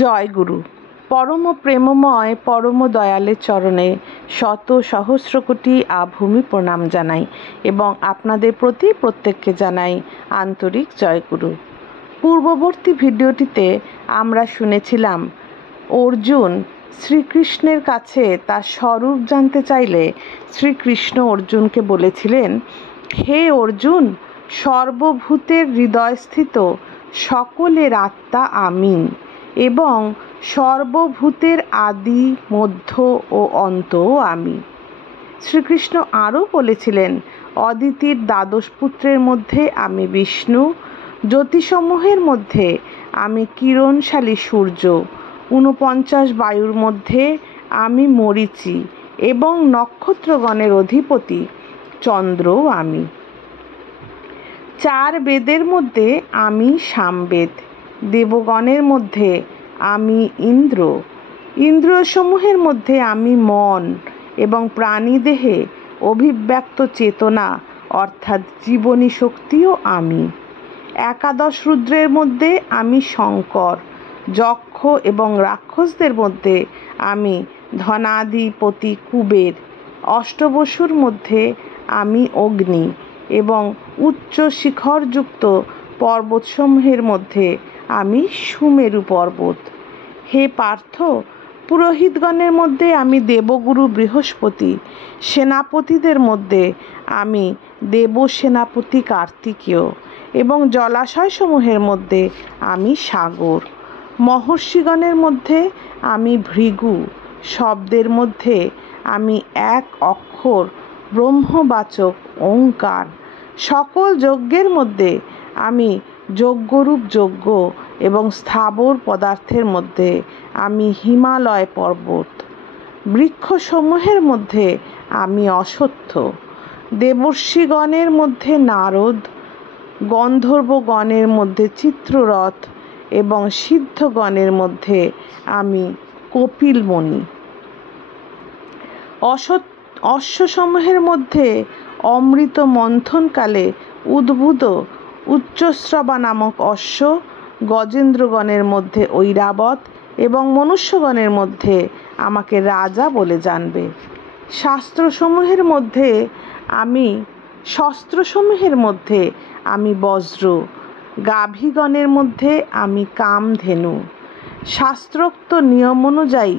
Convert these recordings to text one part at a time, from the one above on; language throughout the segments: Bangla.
জয় গুরু। পরম প্রেমময় পরম দয়ালের চরণে শত সহস্র কোটি আভূমি প্রণাম জানাই এবং আপনাদের প্রতি প্রত্যেককে জানাই আন্তরিক জয় গুরু। পূর্ববর্তী ভিডিওটিতে আমরা শুনেছিলাম অর্জুন শ্রীকৃষ্ণের কাছে তার স্বরূপ জানতে চাইলে শ্রীকৃষ্ণ অর্জুনকে বলেছিলেন, হে অর্জুন, সর্বভূতের হৃদয়স্থিত সকলের আত্মা আমি এবং সর্বভূতের আদি মধ্য ও অন্তও আমি। শ্রীকৃষ্ণ আরও বলেছিলেন, অদিতির দ্বাদশ পুত্রের মধ্যে আমি বিষ্ণু, জ্যোতিসমূহের মধ্যে আমি কিরণশালী সূর্য, ৪৯ বায়ুর মধ্যে আমি মরীচি এবং নক্ষত্রগণের অধিপতি চন্দ্রও আমি। ৪ বেদের মধ্যে আমি সামবেদ, দেবগণের মধ্যে আমি ইন্দ্র, ইন্দ্রিয়সমূহের মধ্যে আমি মন এবং প্রাণীদেহে অভিব্যক্ত চেতনা অর্থাৎ জীবনী শক্তিও আমি। ১১ রুদ্রের মধ্যে আমি শঙ্কর, যক্ষ এবং রাক্ষসদের মধ্যে আমি ধনাধিপতি কুবের, অষ্টবসুর মধ্যে আমি অগ্নি এবং উচ্চ শিখরযুক্ত পর্বতসমূহের মধ্যে আমি সুমেরু পর্বত। হে পার্থ, পুরোহিতগণের মধ্যে আমি দেবগুরু বৃহস্পতি, সেনাপতিদের মধ্যে আমি দেবসেনাপতি কার্তিকেয় এবং জলাশয়সমূহের মধ্যে আমি সাগর, মহর্ষিগণের মধ্যে আমি ভৃগু, শব্দের মধ্যে আমি এক অক্ষর ব্রহ্মবাচক ওঙ্কার, সকল যজ্ঞের মধ্যে আমি যজ্ঞরূপ যজ্ঞ এবং স্থাবর পদার্থের মধ্যে আমি হিমালয় পর্বত, বৃক্ষসমূহের মধ্যে আমি অশ্বত্থ, দেবর্ষিগণের মধ্যে নারদ, গন্ধর্বগণের মধ্যে চিত্ররথ এবং সিদ্ধগণের মধ্যে আমি কপিলমণি, অশ্বসমূহের মধ্যে অমৃত মন্থনকালে উদ্ভূত উচ্চশ্রবা নামক অশ্ব, গজেন্দ্রগণের মধ্যে ঐরাবত এবং মনুষ্যগণের মধ্যে আমাকে রাজা বলে জানবে। শস্ত্রসমূহের মধ্যে আমি বজ্র, গাভীগণের মধ্যে আমি কামধেনু, শাস্ত্রোক্ত নিয়ম অনুযায়ী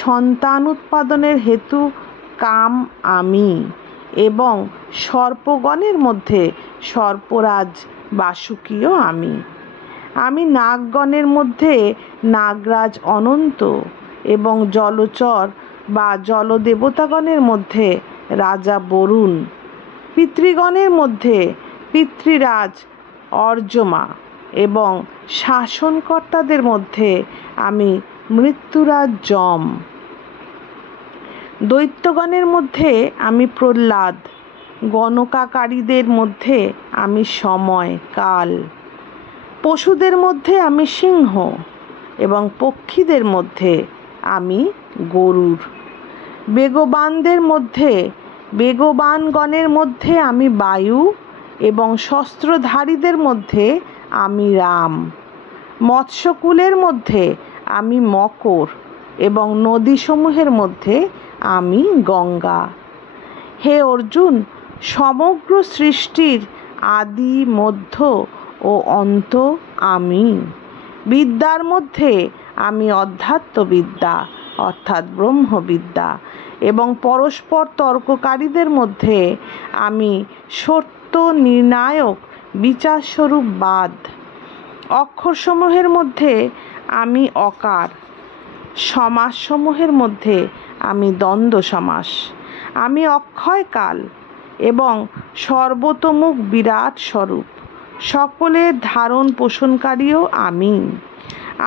সন্তান উৎপাদনের হেতু কাম আমি এবং সর্পগণের মধ্যে সর্পরাজ বাসুকীও আমি। আমি নাগগণের মধ্যে নাগরাজ অনন্ত এবং জলচর বা জলদেবতাগণের মধ্যে রাজা বরুণ, পিতৃগণের মধ্যে পিতৃরাজ অর্যমা এবং শাসনকর্তাদের মধ্যে আমি মৃত্যুরাজ যম, দৈত্যগণের মধ্যে আমি প্রহ্লাদ, গণকাকারীদের মধ্যে আমি সময় কাল, পশুদের মধ্যে আমি সিংহ এবং পক্ষীদের মধ্যে আমি গরুর, বেগবানগণের মধ্যে আমি বায়ু এবং শস্ত্রধারীদের মধ্যে আমি রাম, মৎস্যকুলের মধ্যে আমি মকর এবং নদীসমূহের মধ্যে আমি গঙ্গা। হে অর্জুন, সমগ্র সৃষ্টির আদি মধ্য ও অন্ত আমি। বিদ্যার মধ্যে আমি অধ্যাত্মবিদ্যা অর্থাৎ ব্রহ্মবিদ্যা এবং পরস্পর তর্ককারীদের মধ্যে আমি সত্য নির্ণায়ক বিচারস্বরূপ বাদ, অক্ষরসমূহের মধ্যে আমি অকার, সমাসসমূহের মধ্যে আমি দ্বন্দ্ব সমাস, আমি অক্ষয়কাল এবং সর্বতোমুখ বিরাট স্বরূপ, সকলের ধারণ পোষণকারীও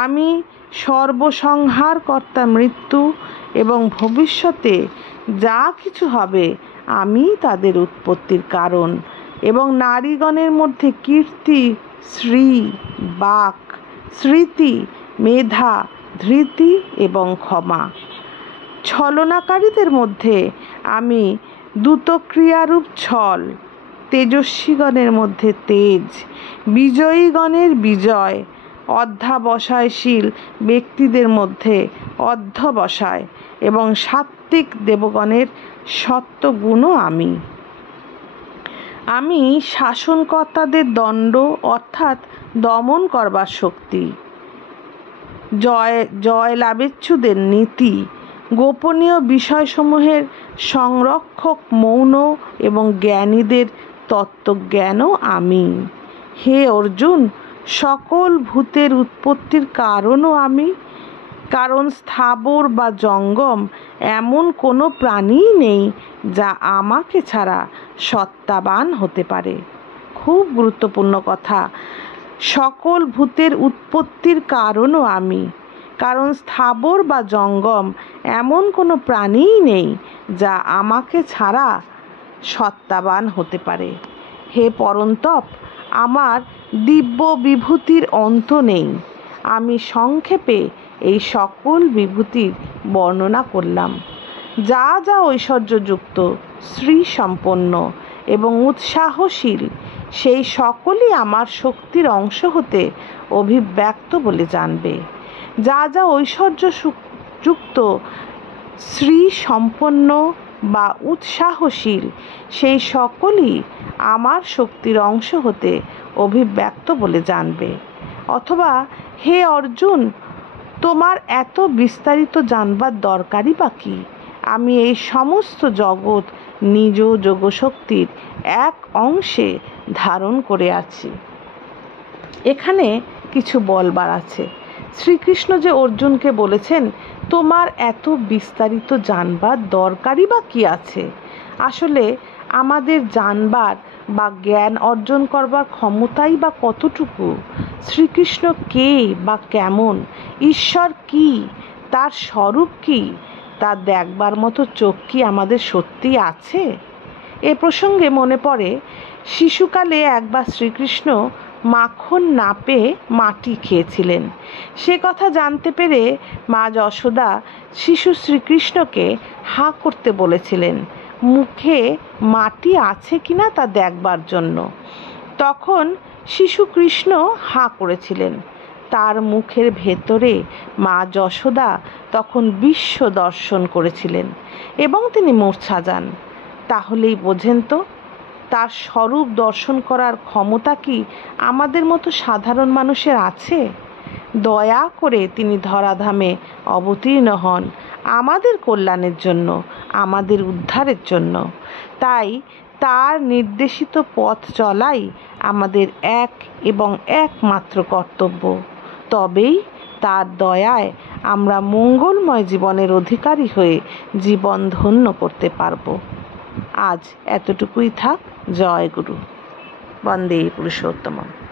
আমি সর্বসংহার কর্তা মৃত্যু এবং ভবিষ্যতে যা কিছু হবে আমি তাদের উৎপত্তির কারণ এবং নারীগণের মধ্যে কীর্তি, শ্রী, বাক, স্মৃতি, মেধা, ধৃতি এবং ক্ষমা, ছলনাকারীদের মধ্যে আমি দ্যুতক্রিয়ারূপ ছল, তেজস্বীগণের মধ্যে তেজ, বিজয়ীগণের বিজয়, অধ্যাবসায়শীল ব্যক্তিদের মধ্যে অধ্যবসায় এবং সাত্ত্বিক দেবগণের সত্ত্বগুণও আমি। আমি শাসনকর্তাদের দণ্ড অর্থাৎ দমন করবার শক্তি, জয়লাভেচ্ছুদের নীতি, গোপনীয় বিষয়সমূহের সংরক্ষক মৌন এবং জ্ঞানীদের তত্ত্বজ্ঞানও আমি। হে অর্জুন, সকল ভূতের উৎপত্তির কারণও আমি, কারণ স্থাবর বা জঙ্গম এমন কোনো প্রাণীই নেই যা আমাকে ছাড়া সত্তাবান হতে পারে। খুব গুরুত্বপূর্ণ কথা। সকল ভূতের উৎপত্তির কারণও আমি, কারণ স্থাবর বা জঙ্গম এমন কোনো প্রাণীই নেই যা আমাকে ছাড়া সত্তাবান হতে পারে। হে পরন্তপ, আমার দিব্য বিভূতির অন্ত নেই। আমি সংক্ষেপে এই সকল বিভূতির বর্ণনা করলাম। যা যা ঐশ্বর্যযুক্ত, শ্রীসম্পন্ন এবং উৎসাহশীল, সেই সকলই আমার শক্তির অংশ হতে অভিব্যক্ত বলে জানবে। যা যা ঐশ্বর্যযুক্ত, শ্রীসম্পন্ন বা উৎসাহশীল, সেই সকলই আমার শক্তির অংশ হতে অভিব্যক্ত বলে জানবে। অথবা হে অর্জুন, তোমার এত বিস্তারিত জানবার দরকারই বা কি? আমি এই সমস্ত জগৎ নিজ যোগশক্তির এক অংশে ধারণ করে আছি। এখানে কিছু বলবার আছে। শ্রীকৃষ্ণ যে অর্জুনকে বলেছেন, তোমার এত বিস্তারিত জানবার দরকারই বা কি আছে? আসলে আমাদের জানবার বা জ্ঞান অর্জন করবার ক্ষমতাই বা কতটুকু? শ্রীকৃষ্ণ কে বা কেমন? ঈশ্বর কি? তার স্বরূপ কি? তা দেখবার মতো চোখ কি আমাদের সত্যি আছে? এ প্রসঙ্গে মনে পড়ে, শিশুকালে একবার শ্রীকৃষ্ণ মাখন না পেয়ে মাটি খেয়েছিলেন। সে কথা জানতে পেরে মা যশোদা শিশু শ্রীকৃষ্ণকে হাঁ করতে বলেছিলেন, মুখে মাটি আছে কিনা তা দেখবার জন্য। তখন শিশু কৃষ্ণ হাঁ করেছিলেন। তার মুখের ভেতরে মা যশোদা তখন বিশ্ব দর্শন করেছিলেন এবং তিনি মূর্ছা যান। তাহলেই বোঝেন তো, তার স্বরূপ দর্শন করার ক্ষমতা কি আমাদের মতো সাধারণ মানুষের আছে? দয়া করে তিনি ধরাধামে অবতীর্ণ হন আমাদের কল্যাণের জন্য, আমাদের উদ্ধারের জন্য। তাই তার নির্দেশিত পথ চলাই আমাদের এক এবং একমাত্র কর্তব্য। তবেই তার দয়ায় আমরা মঙ্গলময় জীবনের অধিকারী হয়ে জীবন ধন্য করতে পারব। আজ এতটুকুই থাক। জয় গুরু। বন্দে পুরুষোত্তমম।